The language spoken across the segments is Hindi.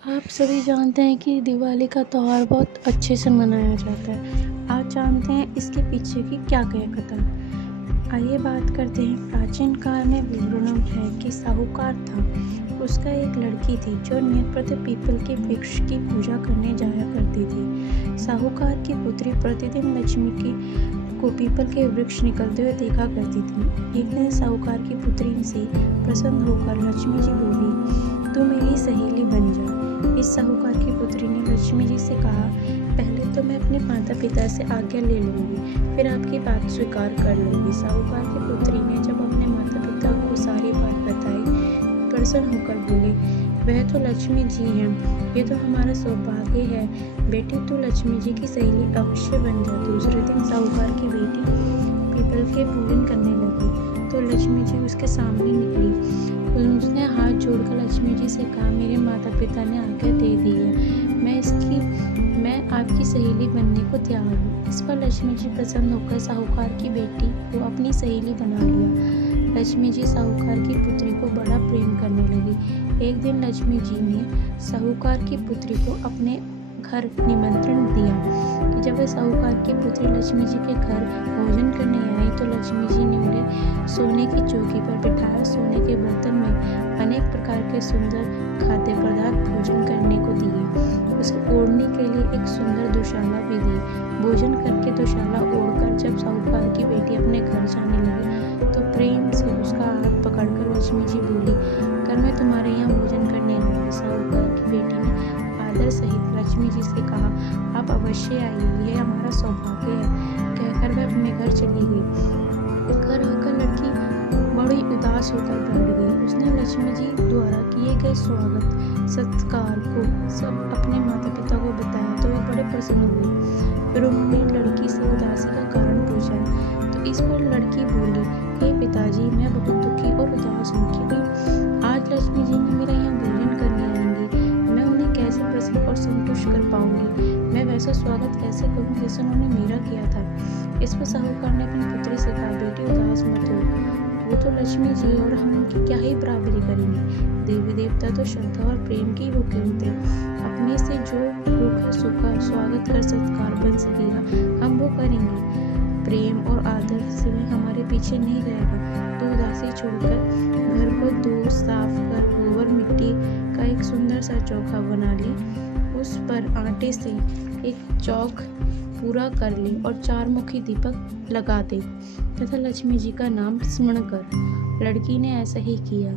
आप सभी जानते हैं कि दिवाली का त्योहार बहुत अच्छे से मनाया जाता है। आज जानते हैं इसके पीछे की क्या कथा। आइए बात करते हैं। प्राचीन काल में विवरणों है कि साहूकार था। उसका एक लड़की थी जो नियत प्रति पीपल के वृक्ष की पूजा करने जाया करती थी। साहूकार की पुत्री प्रतिदिन लक्ष्मी को पीपल के वृक्ष निकलते हुए देखा करती थी। एक दिन साहूकार की पुत्री से प्रसन्न होकर लक्ष्मी जी बोली, तू मेरी सहेली बन जा। इस साहूकार की पुत्री ने लक्ष्मी जी से कहा, पहले तो मैं अपने माता पिता से आज्ञा ले लूंगी, फिर आपकी बात स्वीकार कर लूंगी। साहूकार की पुत्री ने जब अपने माता पिता को सारी बात बताई, प्रसन्न होकर बोले, वह तो लक्ष्मी जी हैं, ये तो हमारा सौभाग्य है। बेटी तू लक्ष्मी जी की सहेली अवश्य बन जा। दूसरे दिन साहूकार की बेटी पीपल के पूजन करने लगी तो लक्ष्मी जी उसके सामने निकली। उसने हाथ जोड़कर लक्ष्मी जी से कहा, मेरे माता पिता ने आज्ञा दे दी है, मैं आपकी सहेली बनने को तैयार हूँ। इस पर लक्ष्मी जी प्रसन्न होकर साहूकार की बेटी को अपनी सहेली बना लिया। लक्ष्मी जी साहूकार की पुत्री को बड़ा प्रेम करने लगी। एक दिन लक्ष्मी जी ने साहूकार की पुत्री को अपने घर निमंत्रण दिया कि जब साहूकार की पुत्री लक्ष्मी जी के घर भोजन करने आई तो लक्ष्मी जी ने उन्हें सोने की चौकी पर बिठाया। सोने के बर्तन में अनेक प्रकार के सुंदर खाद्य पदार्थ भोजन करने को दिए। उसे ओढ़ने के लिए एक सुंदर दुशाला भी दी। भोजन करके दुशाला ओढ़कर जब साहूकार की बेटी अपने घर जाने लगी तो प्रेम से उसका हाथ पकड़कर लक्ष्मी जी बोली, कल मैं तुम्हारे यहाँ भोजन करने आऊंगी। साहूकार की बेटी ने आदर सहित लक्ष्मी जी से कहा, आप अवश्य आइए, यह हमारा सौभाग्य है। कहकर वह अपने घर चली गई। घर आकर लड़की बड़ी उदास होकर बैठ गई। उसने लक्ष्मी जी द्वारा किए गए स्वागत सत्कार को सब अपने माता पिता को बताया तो वे बड़े प्रसन्न हुए। फिर उन्होंने लड़की से उदासी का कारण पूछा तो इस पर लड़की बोली, हे पिताजी, मैं बहुत दुखी और उदास हूँ क्योंकि आज लक्ष्मी जी ने मेरे यहाँ भोजन करने आएंगी। मैं उन्हें कैसे प्रसन्न और संतुष्ट कर पाऊंगी? मैं वैसा स्वागत कैसे करूं जैसे उन्होंने मेरा किया था? इस पर साहूकार ने अपनी पुत्री से कहा, बेटी उदास मत हो, वो तो लक्ष्मी जी और हम उनकी क्या ही बराबरी करेंगे। देवी देवता तो श्रद्धा और प्रेम की भूखे होते हैं। अपने से जो भूखा सूखा स्वागत कर सत्कार बन सकेगा हम वो करेंगे। प्रेम और आदर से हमारे पीछे नहीं रहेगा। तो उदासी छोड़कर घर को धो साफ कर गोबर मिट्टी का एक सुंदर सा चौका बना ली। उस पर आटे से एक चौक पूरा कर ले और 4 मुखी दीपक लगा दे तथा लक्ष्मी जी का नाम स्मरण कर। लड़की ने ऐसा ही किया।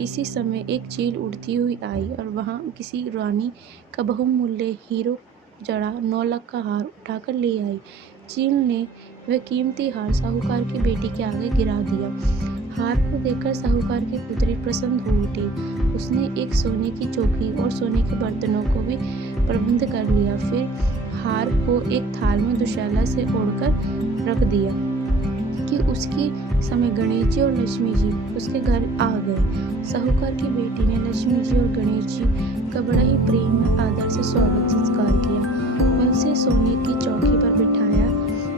इसी समय एक चील उड़ती हुई आई और वहां किसी रानी का बहुमूल्य हीरो जड़ा 9 लाख का हार उठाकर ले आई। चील ने वह कीमती हार साहूकार की बेटी के आगे गिरा दिया। हार को देखकर साहूकार की पुत्री प्रसन्न हो उठी। उसने एक सोने की चौकी और सोने के बर्तनों को भी प्रबंध कर लिया। फिर हार को एक थाल में दुशाला से ओढ़कर रख दिया कि उसकी समय गणेश जी और लक्ष्मी जी उसके घर आ गए। साहूकार की बेटी ने लक्ष्मी जी और गणेश जी का बड़ा ही प्रेम और आदर से स्वागत संस्कार किया। उनसे सोने की चौकी पर बिठाया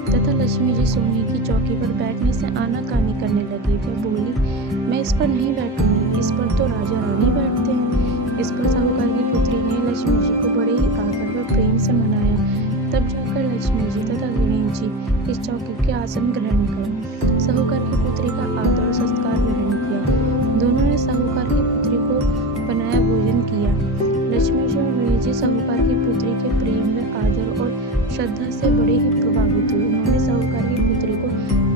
तथा लक्ष्मी जी सोने की चौकी पर बैठने से आनाकानी करने लगी। वह बोली, मैं इस पर नहीं बैठूंगी, इस पर तो राजा रानी बैठते हैं। इस पर साहूकार की पुत्री ने लक्ष्मी जी को बड़े ही आदर व प्रेम से मनाया। तब जाकर लक्ष्मी जी तथा गणेश जी इस चौकी के आसन ग्रहण करा। साहूकार की पुत्री का आदर और सत्कार ग्रहण किया। दोनों ने साहूकार की पुत्री को बनाया भोजन किया। लक्ष्मी जी और गणेश जी साहूकार की पुत्री के प्रेम व आदर और श्रद्धा से बड़े ही प्रभावित हुए। उन्होंने साहूकार की पुत्री को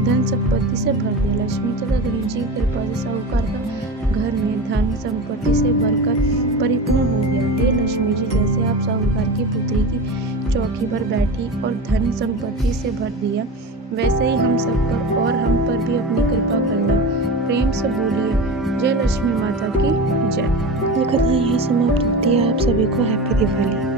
धन संपत्ति से भर दिया। लक्ष्मी तथा गणेश जी की कृपा से साहूकार का घर में धन संपत्ति से भरकर परिपूर्ण हो गया। हे लक्ष्मी जी, जैसे आप साहूकार की पुत्री की चौकी पर बैठी और धन संपत्ति से भर दिया, वैसे ही हम सब पर और हम पर भी अपनी कृपा करना। प्रेम से बोलिए, जय लक्ष्मी माता की जय। ये कथा यही समाप्त होती है। आप सभी को हैप्पी दिवाली।